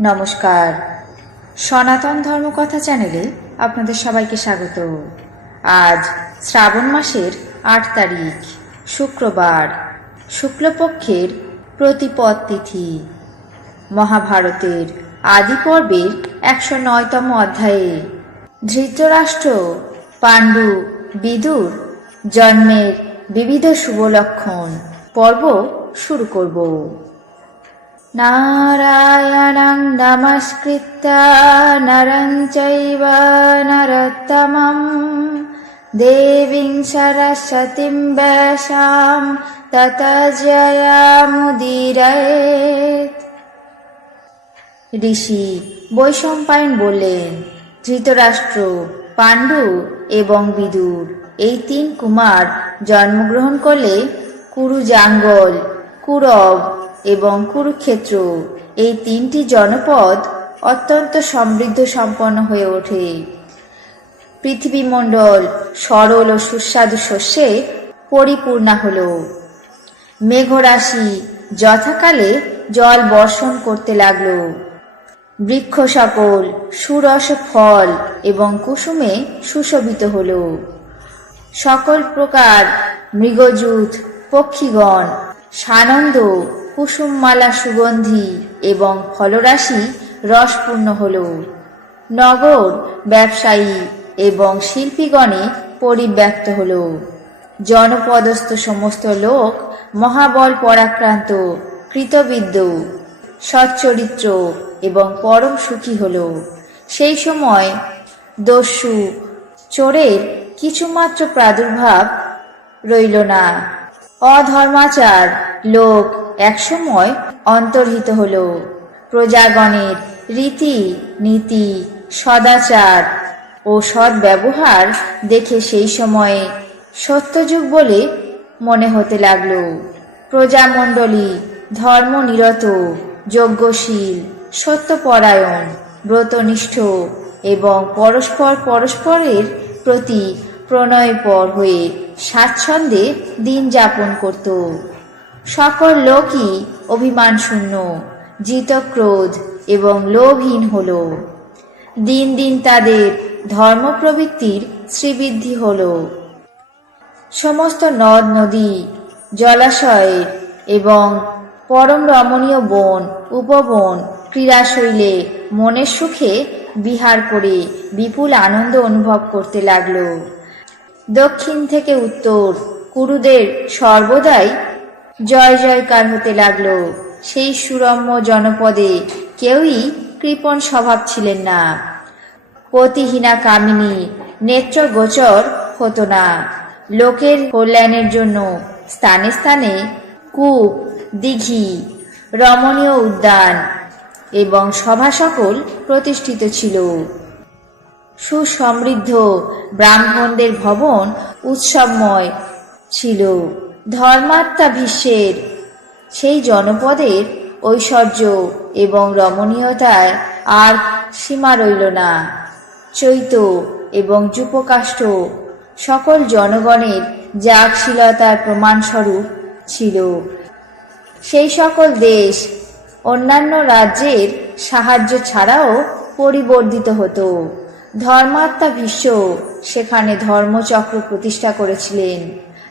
নমস্কার। সনাতন ধর্মকথা চ্যানেলে আপনাদের সবাইকে স্বাগত। আজ শ্রাবণ মাসের আট তারিখ, শুক্রবার। শুক্লপক্ষের প্রতিপদ তিথি। মহাভারতের আদি পর্বের একশো নয়তম অধ্যায়ে। ধৃতরাষ্ট্র, পাণ্ডু, বিদুর জন্মের বিবিধ শুভ লক্ষণ। পর্ব শুরু করব। নারায়ণং নমস্কৃত্য নরং চৈব নরোত্তমं দেবীং সরস্বতীং ব্যাসাম তত জয়ামুদীরয়েত ঋষি বৈশম্পায়ন বললেন, ধৃতরাষ্ট্র, পাণ্ডু এবং বিদুর, এই তিন কুমার জন্মগ্রহণ করলে কুরু জাঙ্গল কুরব এবং কুরুক্ষেত্র। এই তিনটি জনপদ অত্যন্ত সমৃদ্ধ সম্পন্ন হয়ে ওঠে। পৃথিবীমণ্ডল সরল ও সুস্বাদু শস্যে পরিপূর্ণা হল। মেঘরাশি যথাকালে জল বর্ষণ করতে লাগল। বৃক্ষ সকল, সুরস ফল এবং কুসুমে সুশোভিত হল। সকল প্রকার মৃগজুত, পক্ষীগণ, সানন্দ কুসুমমালা সুগন্ধি এবং ফলরাশি রসপূর্ণ হল। নগর, ব্যবসায়ী এবং শিল্পীগণে পরিব্যক্ত হল। জনপদস্থ সমস্ত লোক মহাবল পরাক্রান্ত কৃতবিদ্য সচ্চরিত্র এবং পরম সুখী হল। সেই সময় দস্যু চোরের কিছুমাত্র প্রাদুর্ভাব রইল না। অধর্মাচার, লোক একসময় অন্তর্হিত হল। প্রজাগণের রীতি, নীতি, সদাচার ও সদ্ব্যবহার দেখে সেই সময়ে সত্যযুগ বলে মনে হতে লাগল। প্রজামণ্ডলী ধর্মনিরত, যজ্ঞশীল, সত্যপরায়ণ, ব্রতনিষ্ঠ এবং পরস্পর পরস্পরের প্রতি প্রণয়পর হয়ে স্বাচ্ছন্দ্যে দিন যাপন করত। সকল লোকই অভিমান শূন্য, জিতক্রোধ এবং লোভহীন হল। দিন দিন তাদের ধর্ম প্রবৃত্তির শ্রীবৃদ্ধি হল। সমস্ত নদ, নদী জলাশয়ের এবং পরম রমণীয় বন, উপবন, ক্রীড়াশৈলে মনের সুখে বিহার করে বিপুল আনন্দ অনুভব করতে লাগল। দক্ষিণ থেকে উত্তর কুরুদের সর্বদাই জয় জয়কার হতে লাগল। সেই সুরম্য জনপদে কেউই কৃপণ স্বভাব ছিলেন না। পতিহীনা কামিনী, নেত্র গোচর হতো না। লোকের কল্যাণের জন্য স্থানে স্থানে কূপ, দিঘি, রমণীয় উদ্যান এবং সভা সকল প্রতিষ্ঠিত ছিল। সুসমৃদ্ধ ব্রাহ্মণদের ভবন উৎসবময় ছিল। ধর্মাত্মা ভীষ্মের সেই জনপদের ঐশ্বর্য এবং রমণীয়তায় আর সীমা রইল না। চৈত এবং যুপকাষ্ঠ সকল জনগণের যাগশীলতার প্রমাণস্বরূপ ছিল। সেই সকল দেশ অন্যান্য রাজ্যের সাহায্য ছাড়াও পরিবর্ধিত হতো। ধর্মাত্মা ভীষ্ম সেখানে ধর্মচক্র প্রতিষ্ঠা করেছিলেন।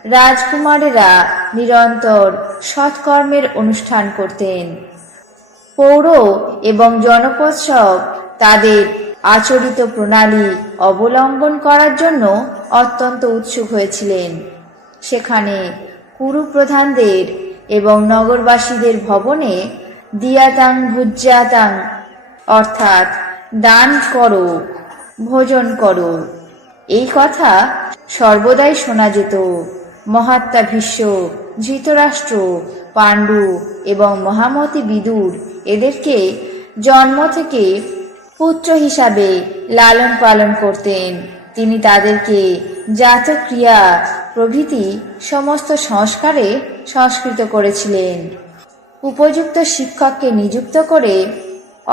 রাজকুমারেরা নিরন্তর সৎকর্মের অনুষ্ঠান করতেন। পৌর এবং জনপোৎসব তাদের আচরিত প্রণালী অবলম্বন করার জন্য অত্যন্ত উৎসুক হয়েছিলেন। সেখানে কুরু প্রধানদের এবং নগরবাসীদের ভবনে দিয়াতাং ভুজ্জাতাং অর্থাৎ দান করো, ভোজন করো। এই কথা সর্বদাই শোনা যেত। মহাত্মা ভীষ্ম, ধৃতরাষ্ট্র, পাণ্ডু এবং মহামতি বিদুর এদেরকে জন্ম থেকে পুত্র হিসাবে লালন পালন করতেন। তিনি তাদেরকে জাতক্রিয়া প্রভৃতি সমস্ত সংস্কারে সংস্কৃত করেছিলেন। উপযুক্ত শিক্ষককে নিযুক্ত করে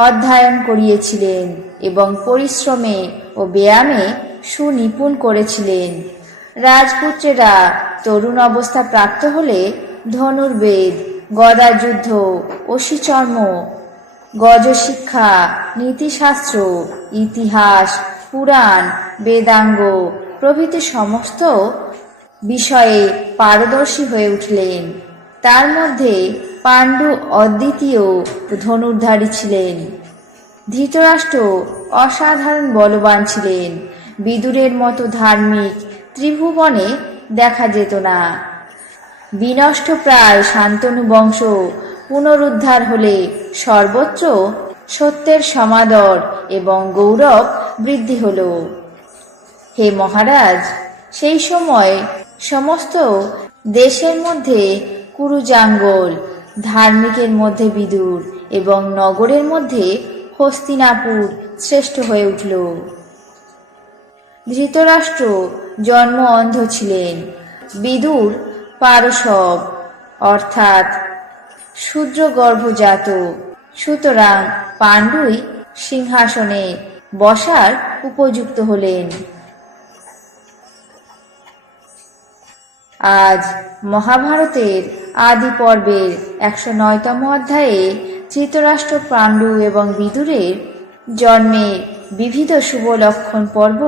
অধ্যয়ন করিয়েছিলেন এবং পরিশ্রমে ও ব্যায়ামে সুনিপুণ করেছিলেন। রাজপুত্রেরা তরুণ অবস্থা প্রাপ্ত হলে ধনুর্বেদ, গদাযুদ্ধ, অশিচর্ম, গজশিক্ষা, নীতিশাস্ত্র, ইতিহাস, পুরাণ, বেদাঙ্গ প্রভৃতি সমস্ত বিষয়ে পারদর্শী হয়ে উঠলেন। তার মধ্যে পাণ্ডু অদ্বিতীয় ধনুর্ধারী ছিলেন। ধৃতরাষ্ট্র অসাধারণ বলবান ছিলেন। বিদুরের মতো ধার্মিক ত্রিভুবনে দেখা যেত না। বিনষ্ট প্রায় শান্তনু বংশ পুনরুদ্ধার হলে সর্বত্র সত্যের সমাদর এবং গৌরব বৃদ্ধি হল। হে মহারাজ, সেই সময় সমস্ত দেশের মধ্যে কুরুজাঙ্গল, ধার্মিকের মধ্যে বিদুর এবং নগরের মধ্যে হস্তিনাপুর শ্রেষ্ঠ হয়ে উঠল। ধৃতরাষ্ট্র জন্ম অন্ধ ছিলেন। বিদুর পারসব, অর্থাৎ শূদ্র গর্ভজাত সুতরাং পাণ্ডুই সিংহাসনে বসার উপযুক্ত হলেন। আজ মহাভারতের আদি পর্বের একশো নয়তম অধ্যায়ে ধৃতরাষ্ট্র পাণ্ডু এবং বিদুরের জন্মের বিবিধ শুভ লক্ষণ পর্ব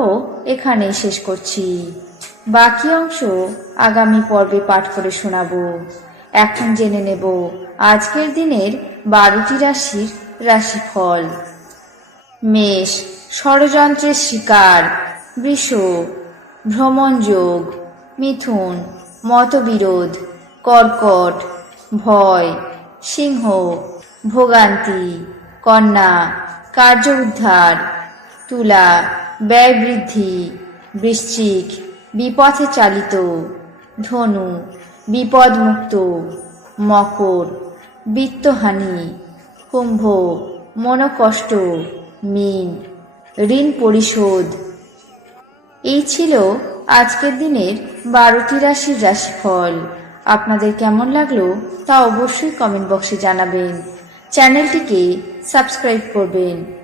এখানেই শেষ করছি। বাকি অংশ আগামী পর্বে পাঠ করে শোনাবো। এখন জেনে নেব আজকের দিনের বারোটি রাশির রাশিফল। মেষ, ষড়যন্ত্রের শিকার, বৃষ ভ্রমণযোগ মিথুন, মতবিরোধ, কর্কট, ভয়, সিংহ, ভোগান্তি, কন্যা, কার্য উদ্ধার তুলা ব্যয় বৃদ্ধি বৃশ্চিক, বিপথে চালিত, ধনু, বিপদমুক্ত, মকর, বিত্তহানি, কুম্ভ, মনকষ্ট, মিন, ঋণ পরিশোধ। এই ছিল আজকের দিনের বারোটি রাশির রাশিফল। আপনাদের কেমন লাগল তা অবশ্যই কমেন্ট বক্সে জানাবেন। চ্যানেলটিকে সাবস্ক্রাইব করবেন।